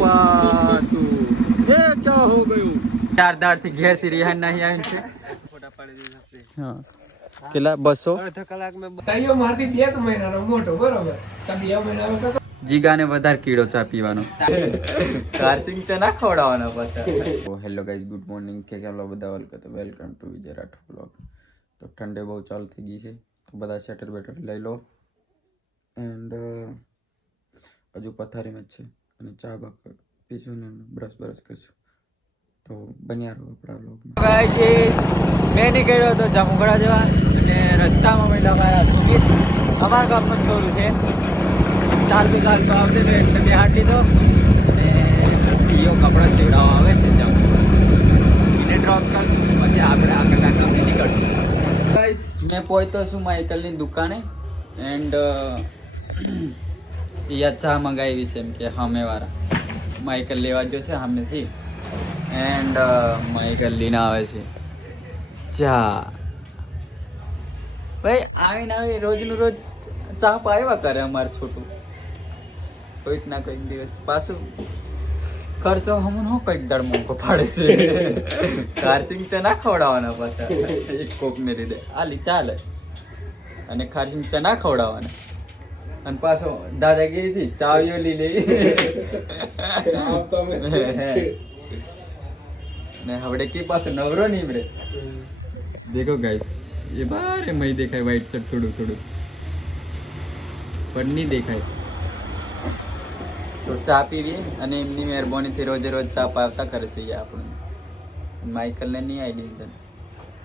પાછું એ ક્યાં હો ગયું 4 દાડથી ઘેરથી રિહાન નહીં આવી છે ફોટા પાડી દીધા છે હા કેટલા 200 અડધો કલાકમાં તાઈઓ મારથી 2 મહિનાનો મોટો બરોબર તો 2 મહિનામાં જીગાને વધારે કીડો ચા પીવાનો કાર્સિંગ ચા ના ખવડાવવાનો પાછા હેલો ગાઈઝ ગુડ મોર્નિંગ કે કેમ બધા welcome to Vijay Rathod blog તો ઠંડે બહુ ચાલુ થઈ ગઈ છે તો બધા શટર બેટર લઈ લો એન્ડ હજુ પથારીમાં જ છે અને ચા બાક પીશું ને બ્રશ કરશું તો બન્યા રહો આપણા બ્લોગમાં ગાઈઝ મેં નીકળ્યો હતો જામુગડા જવા અને રસ્તામાં મળ્યા મારા સુમિત અમારા ગામનો છોરું છે ચાલતું આવશે તો એટલે બે હાટ લીધો અને ઈયો કપડાં સીવડાવવા આવે છે જામ એને ડ્રોપ કરશું પછી આપણે આગળ કાંઈ નીકળશું ગાઈસ મેં પહોંચતો છું માઇકલની દુકાને એન્ડ યા ચા મંગાવી છે એમ કે સામેવાળા માઇકલ લેવા ગયો છે સામેથી એન્ડ માઇકલ લઈને આવે છે ચા ભાઈ આવીને રોજનું રોજ ચા પાવ્યા કરે અમારે છોટું કોઈક ના કોઈક દિવસ પાછું ખર્ચો હમણાં હું કઈક દળ મોંઘો પાડે છે કાર્સિંગ ચા ના ખવડાવવાના પાછા એક કોકને લીધે આલી ચાલે અને કાર્સિંગ ચા ના ખવડાવવાના અને પાછો દાદાગીરીથી ચાવીઓ લઈ લે ને હવે કે પાછો નવરો નહીં મળે દેખો ગાઈસ એ બારે મય દેખાય વ્હાઈટ શર્ટ થોડું પણ નહીં દેખાય તો ચા પીવી અને એમની મહેરબાનીથી રોજે રોજ ચા પાવતા કરે છે આપણને માઇકલને નહીં આઈડી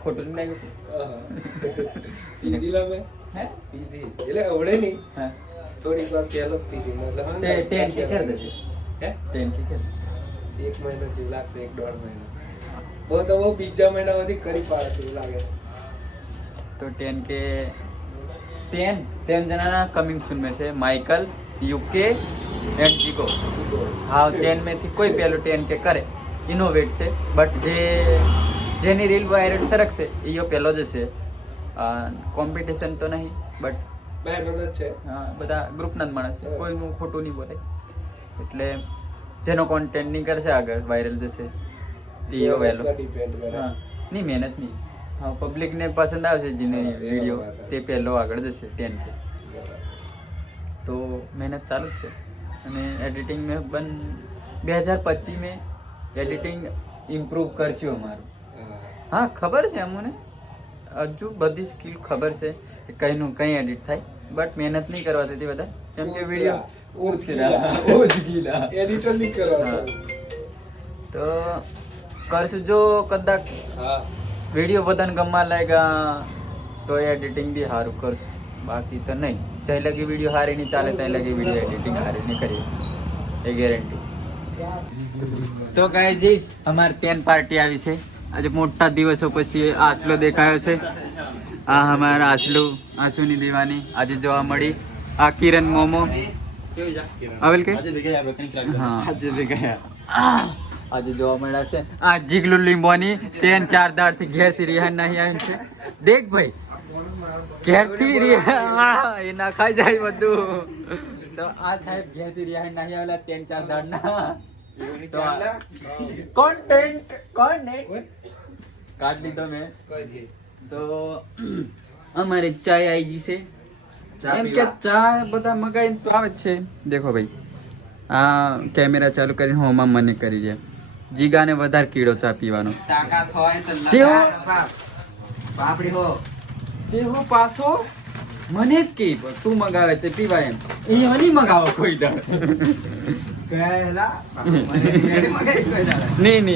ખોટું નહીં લાગ્યું એટલે આવડે નહીં થોડીક વાર પહેલો પીધી મતલબ 10 કે કરી દેશે 10 કે કરી 1 મહિનો જેવું લાગશે 1.5 મહિનો બહુ તો બહુ બીજા મહિનામાંથી કરી પાડે છે એવું લાગે તો 10 કે 10 જनाना कमिंग सून में से माइकल यूके एंड जिको हाँ 10 में थी कोई पहलो 10 के करे इनोवेट से बट जेनी रील वायरल सरक से यो पहलो जैसे कॉम्पिटिशन तो नहीं बट બે મદદ છે હા બધા ગ્રુપના જ માણસ છે કોઈનું ખોટું નહીં બોલે એટલે જેનો કોન્ટેન્ટ નહીં કરશે આગળ વાયરલ જશે તે વેલો ડિપેન્ડ કરે હા નહીં મહેનત નહીં हाँ पब्लिक ने पसंद आवશે जिन्हें वीडियो તે પહેલો આગળ જશે 10 કે તો મહેનત ચાલુ છે અને એડિટિંગ में बन 2025 में એડિટિંગ ઇમ્પ્રૂવ કરશું અમારું હા ખબર છે અમને હજુ બધી સ્કિલ ખબર છે કે કઈનું કઈ એડિટ થાય બટ મહેનત નહીં કરવા દેતી બધા કેમ કે વિડિયો એડિટર નહીં કરવા તો કરશું જો કદાચ હા वीडियो बदन गमा लाएगा तो एडिटिंग भी हारू कर बाकी तो नहीं चाहे लगी वीडियो हारी नहीं चाले चाहे लगी वीडियो एडिटिंग हारी नहीं करी ये गारंटी तो गाइस हमारे 10 पार्टी આવી છે આજે મોટા દિવસો પછી આસલો દેખાયો છે આ હમારા આસુની દીવાની આજે જોવા મળી આ કિરણ મોમો આવેલ કે આજે ભી ગયા હા આજે ભી ગયા આજે જોવા મળ્યા છે આ જીગલુ લીંબોની 3-4 દાડથી ઘેરથી રિહાન નહીં આવી છે દેખ ભાઈ ઘેરથી રિહાન એ ના ખાઈ જાય બધું તો આ સાહેબ ઘેરથી રિહાન નહીં આવેલા 3-4 દાડના તો કોન્ટેન્ટ કાઢ લીધો મેં તો અમારે ચાય આવી ગઈ છે એમ કે ચા બધા મગાઈને તો આવે જ છે દેખો ભાઈ આ કેમેરા ચાલુ કરીને હોમાં મને કરી છે જીગાને વધારે કીડો ચા પીવાનો તાકાત હોય તો બાપડી હો તે હો પાછો મને જ કે તું મગાવે તે પીવાય એમ એ નહીં મગાવો કોઈ દાડ પહેલા નહીં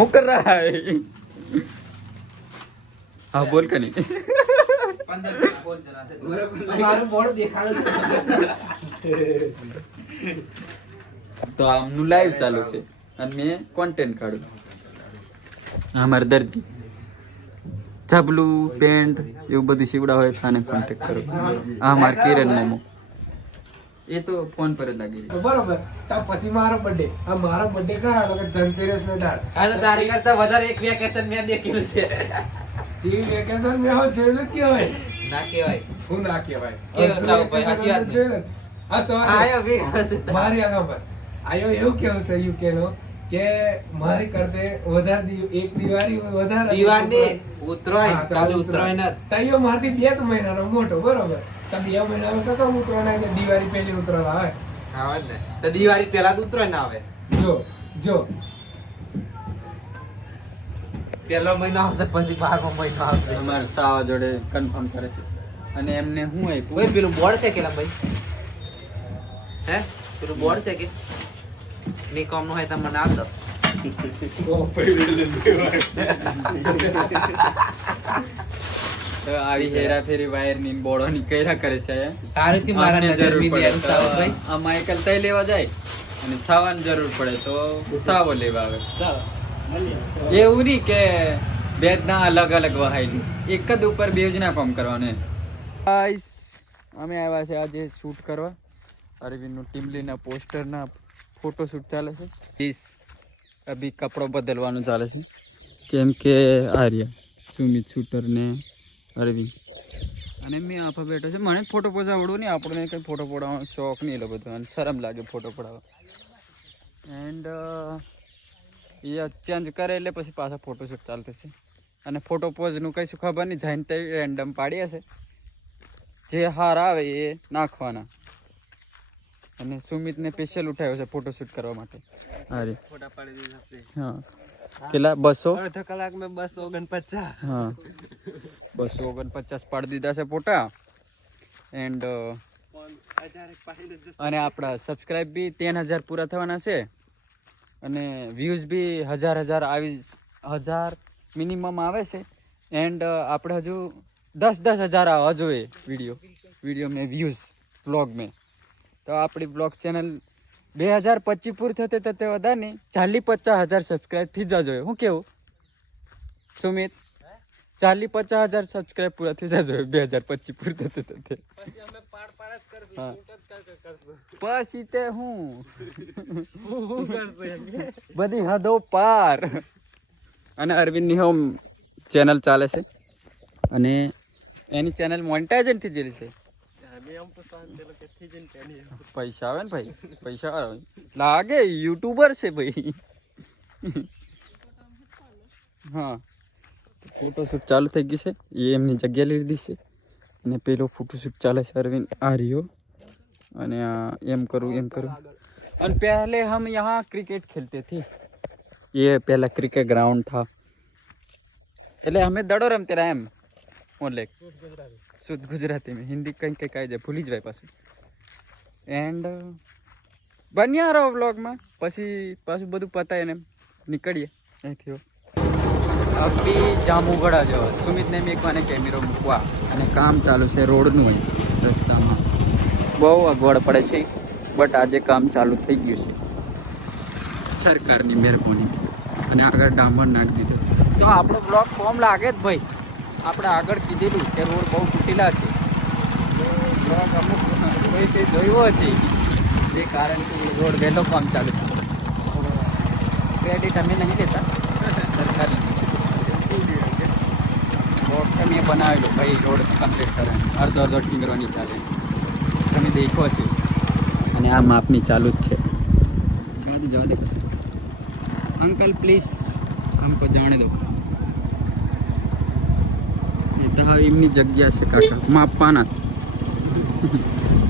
મુકર રહા હે હા બોલ કે નહીં 15 બોલ જરા છે મારું બોર્ડ દેખાડો છે તો આમનું લાઈવ ચાલુ છે અને મેં કોન્ટેન્ટ કાઢું અમારે દરજી જબલું પેન્ટ એવું બધું સીવડા હોય થાને કોન્ટેક્ટ કરો આ અમારે કિરણ મોમો એ તો ફોન પર જ લાગી બરોબર તો પછી મારો બર્થડે આ મારો બર્થડે કરાવો કે ધનતેરસ ને દાડ આ તો તારી કરતા વધારે એક વેકેશન મેં દેખેલું છે તી વેકેશન મેં હો જોયેલું કે હોય ના કહેવાય હું ના કહેવાય કે સાવ ભાઈ સાચી વાત છે આ સવારે આયો વિડિયો મારી આગળ પર આયો એવું કેવું છે યુકે નો કે મારી કરતે વધારે એક દિવાળી વધારે દિવાળી ઉતરાય કાલે ઉતરાય ના તાયો મારથી 2 મહિનાનો મોટો બરોબર તો 2 મહિના હવે તો ઉતરાય ના દિવાળી પહેલી ઉતરાય આવે આવે ને તો દિવાળી પહેલા જ ઉતરાય ના આવે જો પહેલો મહિનો આવશે પછી 12મો મહિનો આવશે અમાર સાવા જોડે કન્ફર્મ કરે છે અને એમને હું આપ્યું ઓય પેલું બોર્ડ છે કેલા ભાઈ હે પેલું બોર્ડ છે કે ની કામ નો હોય તો મને આપ દો તો આવી હેરાફેરી વાયર ની બોર્ડો ની કઈરા કરે છે સારીથી મારા નજર બી દે ભાઈ આ માઈકલ તઈ લેવા જાય અને સાવાની જરૂર પડે તો સાવો લેવા આવે એવું નહીં કે બે ના અલગ અલગ વહાયેલું એક જ ઉપર બે જ ના કામ કરવાનું ગાઈસ અમે આવ્યા છે આજે શૂટ કરવા અરવિંદનું ટીમલીના પોસ્ટરના ફોટોશૂટ ચાલે છે પ્લીઝ અભી કપડો બદલવાનું ચાલે છે કેમ કે આર્યા સુમિત શૂટર ને અરવિંદ અને મેં આફા બેઠો છે મને ફોટો પડાવડું નહીં આપણને કંઈ ફોટો પડાવવાનો શોખ નહીં એટલો બધો અને શરમ લાગે ફોટો પડાવવા એન્ડ એ ચેન્જ કરે એટલે પછી પાછા ફોટોશૂટ ચાલતું છે અને ફોટો પોઝનું કશું ખબર નહીં જઈને તે રેન્ડમ પાડી હશે જે હાર આવે એ નાખવાના અને સુમિતને સ્પેશિયલ ઉઠાવ્યો છે ફોટોશૂટ કરવા માટે અરે ફોટા પાડી દીધા છે હા કેટલા 200 અડધા કલાકમાં 249 હા 249 પાડી દીધા છે ફોટા એન્ડ અને આપણા સબસ્ક્રાઇબ બી 10000 પૂરા થવાના છે અને વ્યૂઝ બી 1000 આવી 1000 મિનિમમ આવે છે એન્ડ આપણે હજુ 10,000 આવવા જોઈએ વિડીયો મેં વ્યૂઝ બ્લોગ મેં તો આપણી બ્લોગ ચેનલ 2025 પૂરી થતે થતે વધારે નહીં 40-50,000 સબસ્ક્રાઇબ થઈ જવા જોઈએ શું કેવું સુમિત 40-50,000 સબસ્ક્રાઇબ પૂરા થઈ જવા જોઈએ 2025 પૂરી થતે થતે પછી તે હું બધી હદો પાર અને અરવિંદની હોમ ચેનલ ચાલે છે અને એની ચેનલ મોનેટાઇઝ નથી થયેલી છે પૈસા આવે ને ભાઈ પૈસા આવે લાગે યુટ્યુબર છે ભાઈ હા ફોટોશૂટ ચાલુ થઈ ગઈ છે એ એમની જગ્યા લીધી છે અને પેલો ફોટોશૂટ ચાલે છે અરવિંદ આ રહ્યો અને એમ કરું અને पहले हम यहाँ क्रिकेट खेलते थे ये पहला क्रिकेट ग्राउंड था એટલે અમે દડો રમતે રહ્યા એમ ઓલે શુદ્ધ ગુજરાતી में हिंदी કંઈ કંઈ કાંઈ જાય ભૂલી જ જાય પાછું એન્ડ બન્યા રહો વ્લોગમાં પછી પાછું બધું પતાય ને નીકળીએ અહીંથી અભી જામુગડા જો સુમિતને મેં એકવાને કેમેરો મૂકવા અને કામ ચાલુ છે રોડનું અહીં રસ્તામાં બહુ અગવડ પડે છે બટ આજે કામ ચાલુ થઈ ગયું છે સરકારની મહેરબાનીથી અને આગળ ડામર નાખી દીધો તો આપણો બ્લોક ફોર્મ લાગે જ ભાઈ આપણે આગળ કીધેલું કે રોડ બહુ તૂટેલા છે બ્લોક અમુક કોઈ તે જોયો હશે એ કારણથી રોડ વહેલો કામ ચાલુ છે ક્રેડિટ અમે નહીં લેતા સરકારી રોડ તો મેં બનાવેલો ભાઈ રોડ કમ્પ્લીટ કરે અડધો ઠીંગરવાની ચાલે તમે દેખો છે અને આ માપની ચાલુ જ છે જવા દે પછી अंकल प्लीज हमको जाने दो ये तो इमनी जग्या से काका मापवाना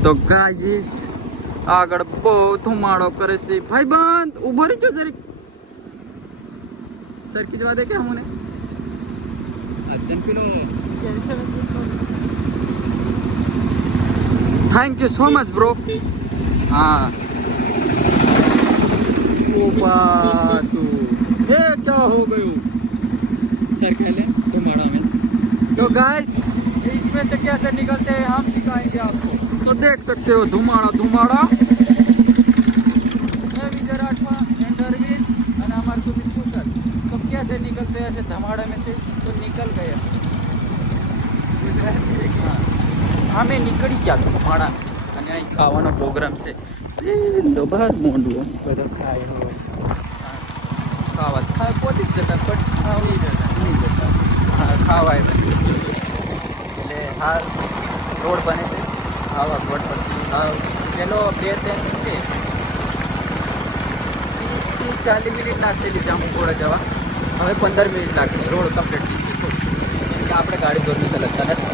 तो गाइस આગળ બહુ ધુમાડો કરે છે ભાઈ બંધ ઉભો રહી જો જરીક સરકી જવા દે કે મને thank you so much bro हाँ ये क्या हो गયું सर्कल है धुमाड़ा में तो गाइस इसमें से कैसे निकलते हैं हम सिखाएंगे आपको तो देख सकते हो धुमाड़ा मैं विजय राठवा एंड अरविंद और हमारे सुमित शूटर तो कैसे निकलते हैं ऐसे धमाड़े में से तो निकल गए हमें निकली गया धुमाड़ा અને અહીં ખાવાનો પ્રોગ્રામ છે બહાર મોંડું બધો ખાવા પોતે જ જતા પણ ખાવી નહીં જતા હા ખાવાય નથી એટલે હાલ રોડ બને છે આવા રોડ પર પેલો 2-3 છે 40 મિનિટ લાગતી જામુગોડા જવા, હવે 15 મિનિટ લાગશે. રોડ કમ્પ્લીટ થઈ છે. આપણે ગાડી દોરને ચલાવતા નથી.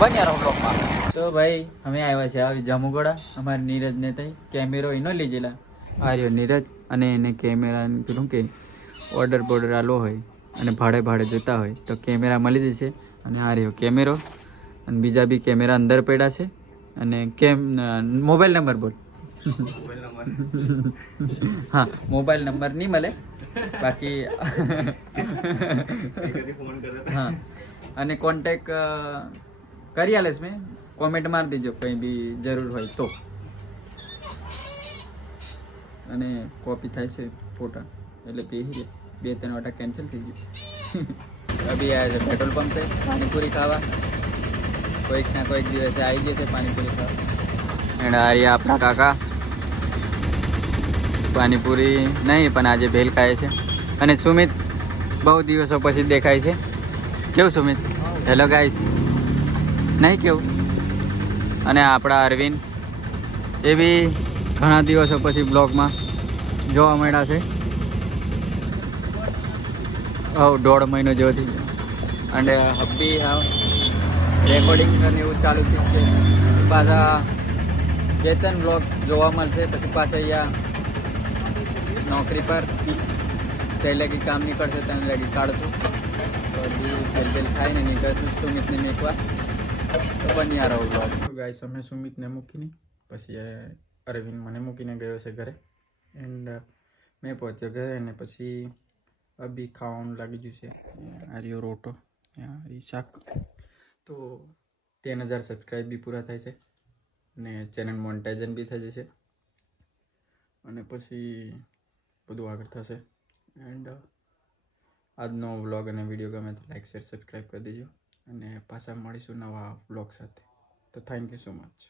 બન્યા રહો બ્લોકમાં. તો ભાઈ અમે આવ્યા છે આવી જામુગોડા. અમારે નીરજને થઈ કેમેરો એનો લીધેલા. આ રહ્યો નીરજ, અને એને કેમેરા કીધું કે ઓર્ડર આલો હોય અને ભાડે જોતા હોય તો કેમેરા મળી જશે. અને આ રહ્યો કેમેરો, અને બીજા બી કેમેરા અંદર પડ્યા છે. અને મોબાઈલ નંબર બોલ. હા, મોબાઈલ નંબર નહીં મળે બાકી. હા, અને કોન્ટેક કરી આલેશ મેં. કોમેન્ટ મારી દેજો કંઈ બી જરૂર હોય તો. અને કોપી થાય છે ફોટા, એટલે પહેરી 2-3 વાટા કેન્સલ થઈ ગયું. અભી આ પેટ્રોલ પંપ છે પાણીપુરી ખાવા. કોઈક ના કોઈક દિવસે આવી ગયો છે પાણીપુરી ખાવા. એન્ડ આ આપણા કાકા પાણીપુરી નહીં પણ આજે ભેલ ખાય છે. અને સુમિત બહુ દિવસો પછી દેખાય છે. કેવું સુમિત? Hello guys. નહીં કેવું? અને આપણા અરવિંદ એ બી ઘણા દિવસો પછી બ્લોગમાં જોવા મળ્યા છે. 1.5 મહિનો જેવો થઈ ગયો. અને હબ્બી રેકોર્ડિંગ અને એવું ચાલુ થયું છે. પાછા ચેતન બ્લોગ જોવા મળશે. પછી પાછા અહીંયા નોકરી પર તે લગી કામ નીકળશે તેને લગી કાઢશું. તો તેલ ખાઈને નીકળશું સુમિતને મેકવા. તો બની આ રહો બ્લોગ. ગાઈસ, અમે સુમિતને મૂકીને પછી અરવિંદ મને મૂકીને ગયો છે ઘરે. એન્ડ મેં પહોંચ્યો ઘરે અને પછી અભી ખાવાનું લાગી ગયું છે. આ રહ્યો રોટો, શાક. તો 3000 સબસ્ક્રાઈબ બી પૂરા થાય છે અને ચેનલ મોનેટાઇઝન બી થઈ જશે. અને પછી બધું આગળ થશે. એન્ડ આજનો વ્લોગ અને વિડીયો ગમે તો લાઈક શેર સબસ્ક્રાઈબ કરી દેજો. અને પાછા મળીશું નવા વ્લોગ સાથે. તો થેન્ક યુ સો મચ.